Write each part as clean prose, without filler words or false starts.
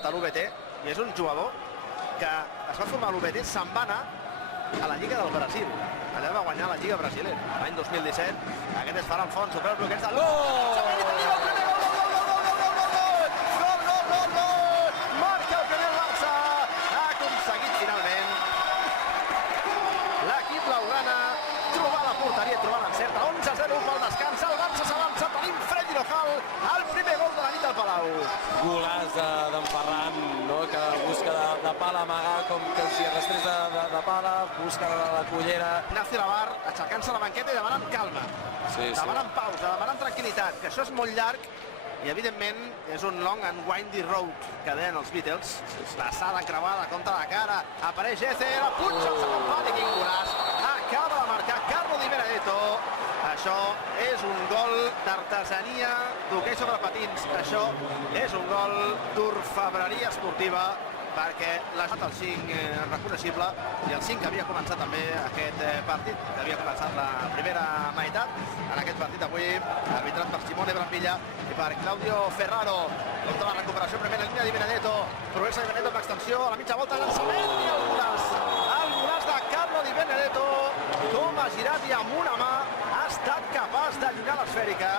format a l'UBT i és un jugador que es va formar a l'UBT, se'n va anar a la Lliga del Brasil. Allà va guanyar la Lliga Brasilera l'any 2017. Aquest és Ferran Font, supera el bloqueig del... Marca el primer Barça. Ha aconseguit finalment l'equip blaugrana trobar la porteria i trobar l'encert. 11-0 pel descans. El Barça s'avança. Tenim Freddy Lojal, el primer gol de la nit del Palau. Golàs d'en Ferran, no? Que busca de pala amagar, com que si arrastrés de pala, busca la cullera. Ignacio Lavar aixecant-se a la banqueta i demanant calma, demanant pausa, demanant tranquil·litat, que això és molt llarg i evidentment és un long and windy road que deien els Beatles. Passada creuada contra la cara, apareix Eze, la punxa el segon pal i quin golaç. Acaba de marcar Carlo Di Benedetto. Això és un gol d'artesania d'hoquei sobre patins. Això és un gol d'orfebreria esportiva, perquè l'ha estat el 5 reconeixible i el 5 que havia començat també aquest partit, que havia començat la primera meitat. En aquest partit avui arbitrat per Simone Brambilla i per Claudio Ferraro. Contra la recuperació, primera línia Di Benedetto, progressa Di Benedetto amb l'extensió a la mitja volta, llançament i el golaç de Carlo Di Benedetto, com ha girat i amb una mà ha estat capaç d'allunyar l'esfèrica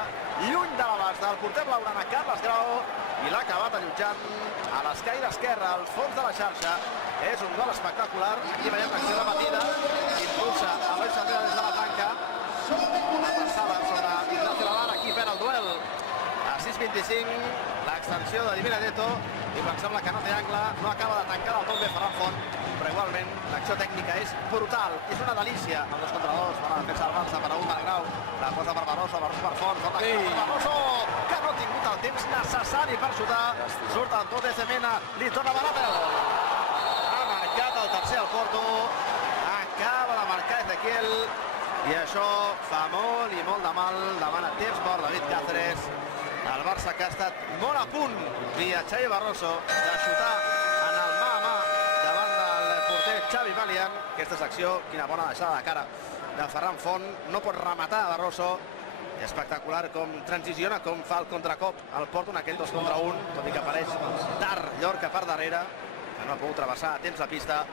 lluny de l'abast del porter blaugrana Carles Grau i l'ha acabat allotjant a l'escaire esquerre, al fons de la xarxa. És un gol espectacular. Aquí veiem l'acció repetida, impulsa Eloi Cervera des de la tanca, la passada sobre Ignacio Lavar, aquí perd el duel. A 6:25, l'extensió de Di Benedetto, i em sembla que no té angle, no acaba de tancar del tot bé Ferran Font, però igualment l'acció tècnica és brutal, és una delícia. El 2 contra 2, bona defensa del Barça per a un del Grau, la posa per Barroso per Font, Barroso, que no ha tingut el temps necessari per xutar, surt el tot de Mena, li torna Balatel. Ha marcat el tercer al Porto, acaba de marcar Ezequiel, i això fa molt i molt de mal. Demana temps mort David Cáceres. El Barça que ha estat molt a punt, via Xavi Barroso, de xutar en el mà a mà davant del porter Xavi Malian. Aquesta és l'acció, quina bona deixada de cara de Ferran Font. No pot rematar Barroso. Espectacular com transiciona, com fa el contracop el Porto en aquell 2 contra 1, tot i que apareix tard Llorca per darrere, que no ha pogut travessar a temps la pista.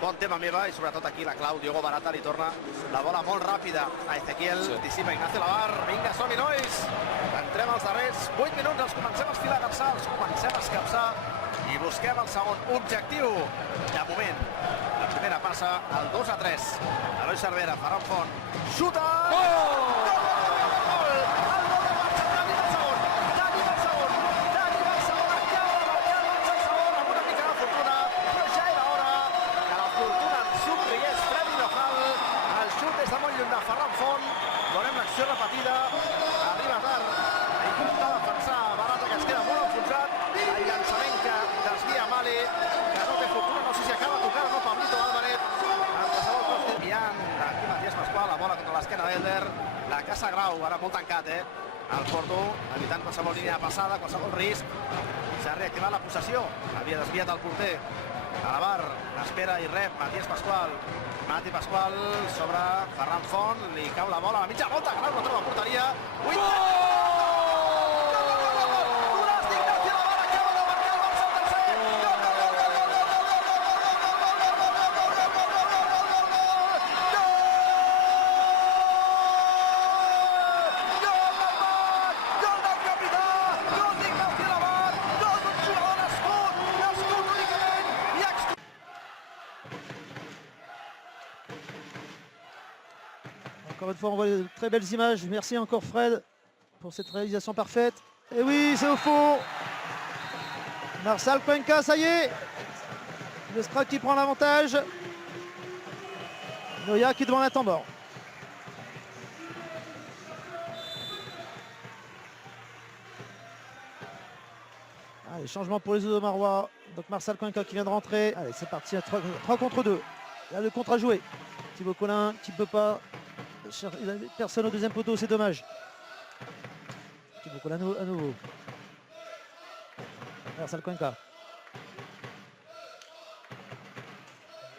Bon tema meva, i sobretot aquí la clau. Diogo Barata li torna la bola molt ràpida a Ezequiel, anticipa Ignacio Lavar. Vinga, som-hi, nois! Entrem als darrers 8 minuts, els comencem a esfilagar-se, els comencem a escapçar i busquem el segon objectiu. De moment, la primera passa al 2-3. Eloi Cervera, Ferran Font, xuta! Gol! Ferran Font, veurem l'acció repetida, arriba tard a intentar defensar Barata, que es queda molt enfonsat, el llançament que desvia Mali, que no té fortuna, no sé si acaba tocant o no Pablito Álvarez, en qualsevol cas enviant aquí Matías Pascual, la bola contra l'esquena d'Elder, la caça Grau, ara molt tancat, el Porto, evitant qualsevol línia de passada, qualsevol risc, s'ha reactivat la possessió, havia desviat el porter, a la bar, espera i rep Matías Pascual. Mati Pascual sobre Ferran Font, li cau la bola a la mitja volta, Grau no troba porteria. Gol! Golaç d'Ignacio Lavar, acaba de marcar el Barça al tercer. Gol del capità, gol d'Ignacio Lavar, gol d'un jugador nascut únicament i Encore une fois, on voit de très belles images. Merci encore Fred pour cette réalisation parfaite. Et oui, c'est au fond. Marcel Cuenca, ça y est. Le Strak qui prend l'avantage. Noya qui devant la tambour. Allez, changement pour les Odomarois. Donc Marcel Cuenca qui vient de rentrer. Allez, c'est parti, 3 contre 2. Là, le contre à jouer. Thibaut Collin qui ne peut pas. Il a personne au deuxième poteau, c'est dommage. Thibaut Collin à nouveau. Marcel Cuenca.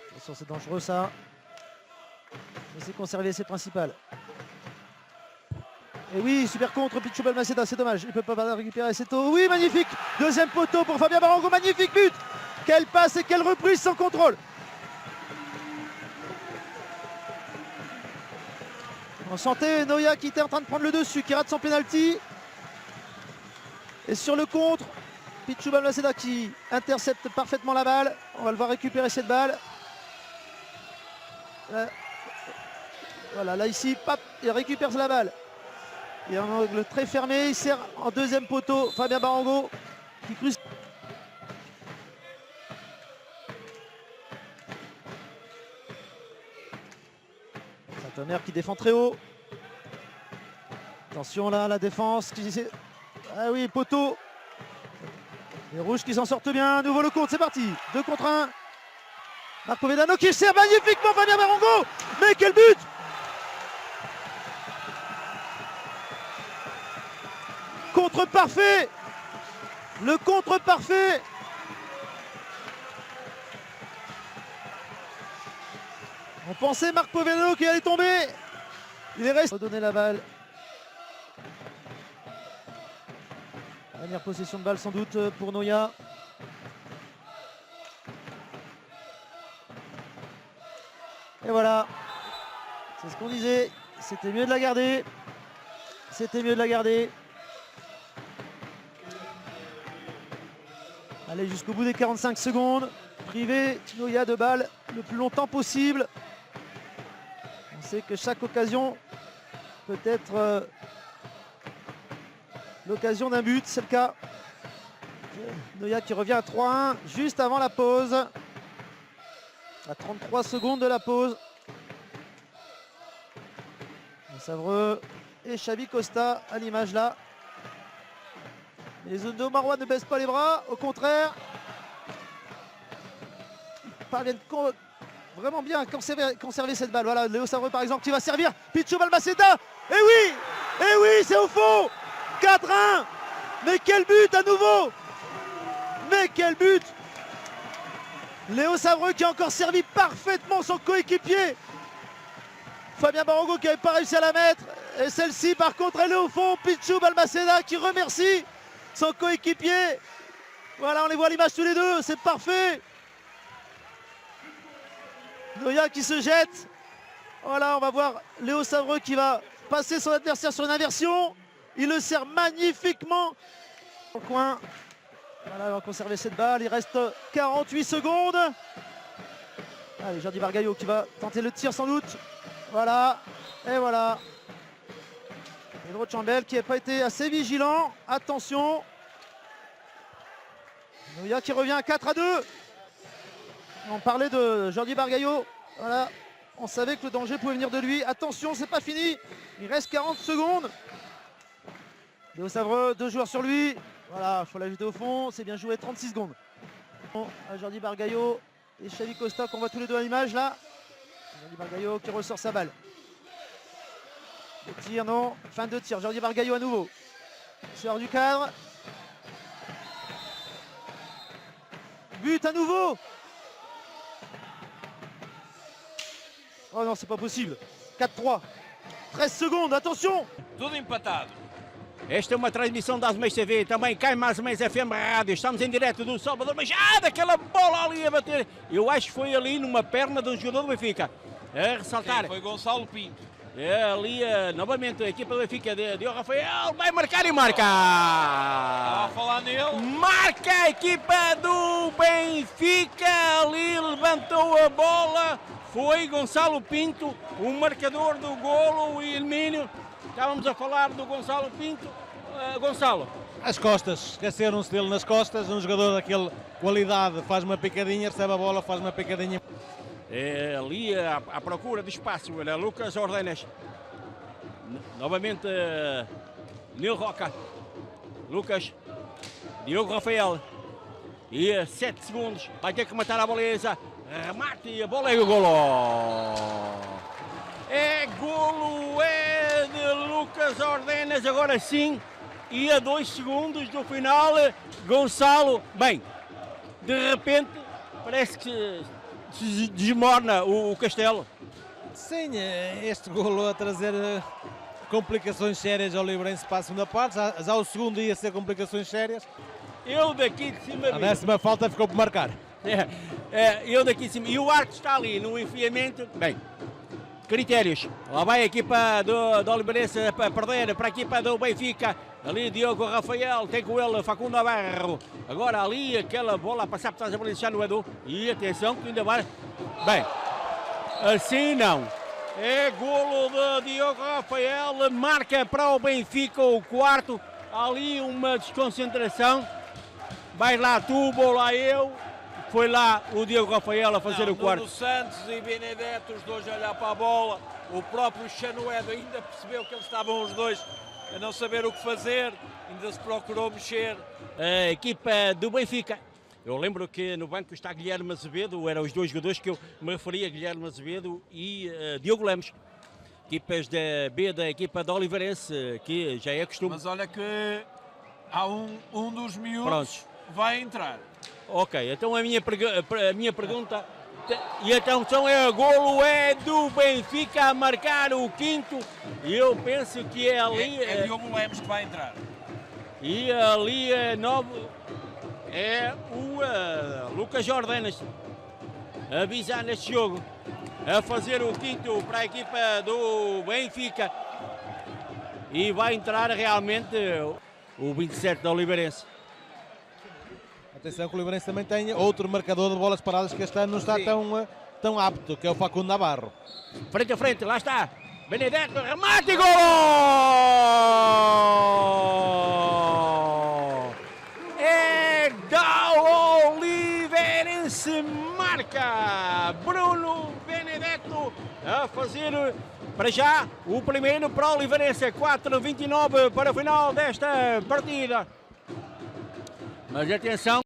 Attention, c'est dangereux ça. Mais c'est conserver, c'est principal. Et oui, super contre Pichu Balmaceda, c'est dommage. Il ne peut pas récupérer Seto. Oui, magnifique. Deuxième poteau pour Fabien Barango. Magnifique but. Quelle passe et quelle reprise sans contrôle. On sentait Noya qui était en train de prendre le dessus, qui rate son penalty. Et sur le contre, Pichu Balmaceda qui intercepte parfaitement la balle. On va le voir récupérer cette balle. Là, voilà, là ici, pap, il récupère la balle. Il y a un angle très fermé, il sert en deuxième poteau Fabien Barango qui cruise. Saint-Omer qui défend très haut. Attention là, la défense. Ah oui, poteau. Les rouges qui s'en sortent bien. Nouveau le compte, c'est parti. 2 contre 1. Marco Vedano qui sert magnifiquement Fabien Barango. Mais quel but! Contre parfait. Le contre parfait. On pensait Marco Vedano qui allait tomber. Il est resté. Redonner la balle. Dernière possession de balle sans doute pour Noya. Et voilà. C'est ce qu'on disait. C'était mieux de la garder. C'était mieux de la garder. Allez jusqu'au bout des 45 secondes. Priver Noya de balle le plus longtemps possible. On sait que chaque occasion peut être l'occasion d'un but, c'est le cas. Noya qui revient à 3-1 juste avant la pause. À 33 secondes de la pause. Savreux et Xavi Costa à l'image là. Les deux Marois ne baissent pas les bras, au contraire. Ils parviennent vraiment bien à conserver cette balle. Voilà, Léo Savreux par exemple qui va servir. Pichu Balmaceda. Et oui, c'est au fond. 4-1. Mais quel but à nouveau. Mais quel but. Léo Savreux qui a encore servi parfaitement son coéquipier. Fabien Barango qui n'avait pas réussi à la mettre. Et celle-ci par contre elle est au fond. Pichu Balmaceda qui remercie son coéquipier. Voilà, on les voit à l'image tous les deux, c'est parfait. Noya qui se jette. Voilà, on va voir Léo Savreux qui va passer son adversaire sur une inversion. Il le sert magnifiquement au coin. Voilà, on va conserver cette balle. Il reste 48 secondes. Allez, Jordi Bargaillot qui va tenter le tir sans doute. Voilà, et voilà. Pedro Chambel qui n'a pas été assez vigilant. Attention. Noya qui revient à 4-2. On parlait de Jordi Bargaillot. Voilà. On savait que le danger pouvait venir de lui. Attention, c'est pas fini. Il reste 40 secondes. Léo Savreux, 2 joueurs sur lui. Voilà, il faut l'ajouter au fond. C'est bien joué, 36 secondes. Jordi Bargaillot et Xavi Costa qu'on voit tous les deux à l'image là. Jordi Bargaillot qui ressort sa balle. Le tir, non. Fin de tir. Jordi Bargaillot à nouveau. Sort du cadre. But à nouveau. Oh non, c'est pas possible. 4-3. 13 secondes, attention. Tudo empatado. Esta é uma transmissão da Azemais TV, também cai mais Azemais FM Rádio. Estamos em direto do Salvador Machado, aquela bola ali a bater. Eu acho que foi ali numa perna de um jogador do Benfica. A ressaltar. Sim, foi Gonçalo Pinto. É ali, novamente, a equipa do Benfica de Rafael vai marcar e marca! Estava a falar nele. Marca a equipa do Benfica, ali levantou a bola. Foi Gonçalo Pinto, o marcador do golo, o Hermínio. Estávamos a falar do Gonçalo Pinto. Gonçalo. As costas, esqueceram-se dele nas costas. Um jogador daquele qualidade faz uma picadinha, recebe a bola, faz uma picadinha. É ali à procura de espaço, era Lucas Ordenas. Novamente Nil Roca. Lucas. Diogo Rafael. E 7 segundos. Vai ter que matar a baliza. Remate e a bola é o golo. É golo, é de Lucas Ordenas. Agora sim. E a 2 segundos do final, Gonçalo. Bem, de repente parece que se desmorna o Castelo. Sim, este golo a trazer complicações sérias ao Oliveirense para a segunda parte, já o segundo ia ser complicações sérias. Eu daqui de cima. A 10ª falta ficou por marcar. Eu daqui de cima. E o arco está ali no enfiamento. Bem, critérios. Lá vai a equipa do Oliveirense a perder para a equipa do Benfica. Ali Diogo Rafael, tem com ele Facundo Navarro. Agora ali aquela bola a passar por trás da baliza já no Edu. E atenção que ainda vai. Bem, assim não. É golo de Diogo Rafael, marca para o Benfica o quarto. Ali uma desconcentração. Vai lá tu, vou lá eu. Foi lá o Diogo Rafael a fazer o quarto. Nuno Santos e Benedetto, os dois a olhar para a bola. O próprio Chanoedo ainda percebeu que eles estavam os dois a não saber o que fazer. Ainda se procurou mexer. A equipa do Benfica. Eu lembro que no banco está Guilherme Azevedo, eram os dois jogadores que eu me referia, Guilherme Azevedo e Diogo Lemos. Equipas da B da equipa do Oliveirense, que já é costume. Mas olha que há um dos miúdos Prontos. vai entrar. Ok, então a minha pergunta, e então é o golo é do Benfica a marcar o quinto, e eu penso que é ali... É Diogo Lemos que vai entrar. E ali é novo, é o Lucas Jordanas a avisar neste jogo, a fazer o quinto para a equipa do Benfica, e vai entrar realmente o 27 da Oliveirense. Atenção que o Oliveirense também tem outro marcador de bolas paradas que este ano não está tão apto, que é o Facundo Navarro. Frente a frente, lá está. Benedetto, remate e gol! É da Oliveirense, marca Bruno Benedetto a fazer para já o primeiro para o Oliveirense. 4:29 para o final desta partida. Mas atenção.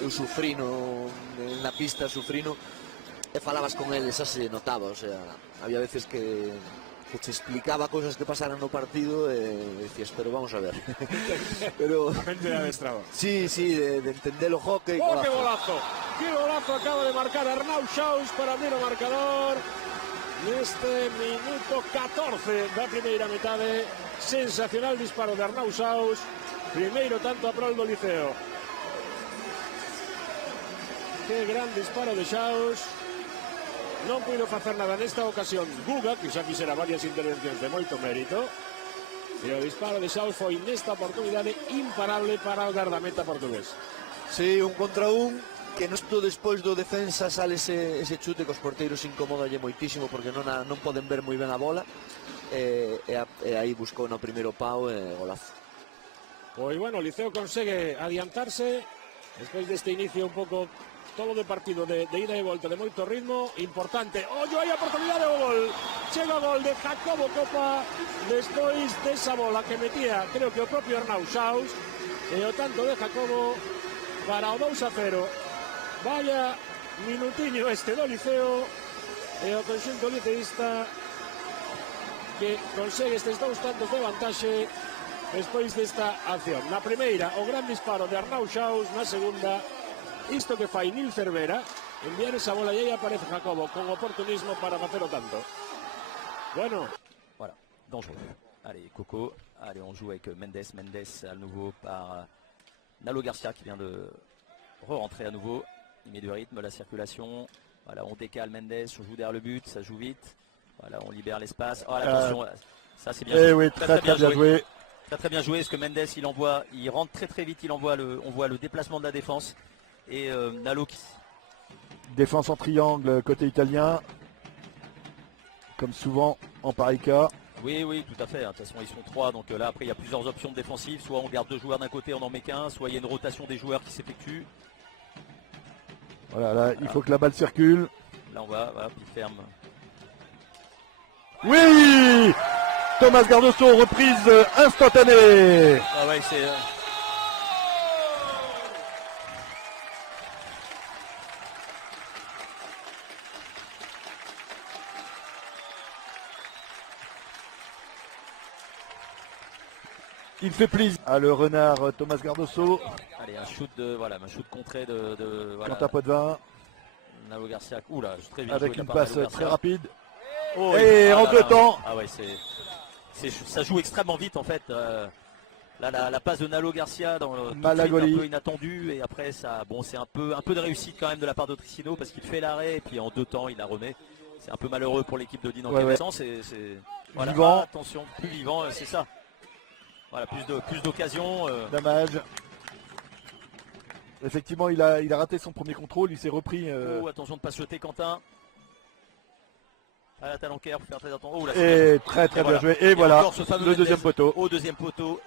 Eu sufrino na pista, sufrino e falabas con ele, xa se notaba, o sea, había veces que te explicaba cosas que pasaran no partido e decías, pero vamos a ver. Pero Gente de adestrado. sí, de entender o hockey. ¡Oh, qué golazo! ¡Qué golazo acaba de marcar Arnau Xaus para abrir o marcador! Neste minuto 14 da primeira metade. Sensacional disparo de Arnau Xaus. Primeiro tanto a prol do Liceo. Que gran disparo de Xaus. Non puido facer nada nesta ocasión Guga, que xa fixera varias intervencións de moito mérito. E o disparo de Xaus foi nesta oportunidade imparable para o guardameta portugués. Sí, un contra un, que nosto despois do defensa sale ese chute que os porteiros incomodalle moitísimo porque non poden ver moi ben a bola e aí buscou no primeiro pau e golazo. Pois bueno, o Liceo consegue adiantarse despois deste inicio un pouco todo de partido de ida e volta de moito ritmo importante. Ollo aí a oportunidade do gol. Chega o gol de Jacobo Copa despois desa bola que metía, creo que o propio Arnau Xaus, e o tanto de Jacobo para o 2-0. Vaya minutiño este do Liceo e o conxunto liceísta que consegue estes 2 tantos de vantaxe despois desta acción. Na primeira, o gran disparo de Arnau Xaus, na segunda, isto que fai Nil Cervera, enviar esa bola e aí aparece Jacobo con oportunismo para facer o tanto. Bueno. Voilà, dangereux. Allez, Coco. Allez, on joue avec Mendes. Mendes à nouveau par Nalo Garcia qui vient de re-rentrer à nouveau. Il met du rythme, la circulation. Voilà, on décale Mendes, on joue derrière le but, ça joue vite. Voilà, on libère l'espace. Oh, attention, ça c'est bien joué. Oui, très bien joué. Très bien joué, parce que Mendes, il rentre très vite, on voit le déplacement de la défense. Et Nalo qui... Défense en triangle côté italien, comme souvent en pareil cas. Oui, tout à fait. De toute façon, ils sont 3, donc là après il y a plusieurs options défensives. Soit on garde 2 joueurs d'un côté, on en met qu'un, soit il y a une rotation des joueurs qui s'effectue. Voilà, là, il faut que la balle circule. Là on va, voilà, puis ferme. Oui, Thomas Gardoso, reprise instantanée. Ah ouais, c'est... Il fait plaisir à le renard Thomas Gardoso. Allez, un shoot contré de voilà. Quentin Potvin. Nalo Garcia, oula, très bien avec joué, une passe très rapide. Oh, et en 2 temps. Ah ouais, ça joue extrêmement vite en fait. Là, la passe de Nalo Garcia dans le Malagoli, un peu inattendu, et après ça, bon, c'est un peu de réussite quand même de la part de Tricino parce qu'il fait l'arrêt et puis en 2 temps il la remet. C'est un peu malheureux pour l'équipe de Dinan Québécois. C'est voilà, vivant. Attention, plus vivant, c'est ça. Voilà, plus d'occasions. Dommage. Effectivement, il a raté son premier contrôle, il s'est repris. Oh, attention de ne pas sauter, Quentin. À la Talanquer, faut faire très attention. Oh, là, et très bien joué. Et voilà, le deuxième poteau. Au deuxième poteau,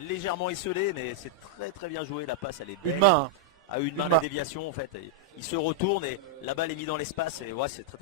légèrement esselé, mais c'est très bien joué. La passe, elle est belle. Une main. À une main, la déviation en fait. Il se retourne et la balle est mise dans l'espace et ouais, c'est très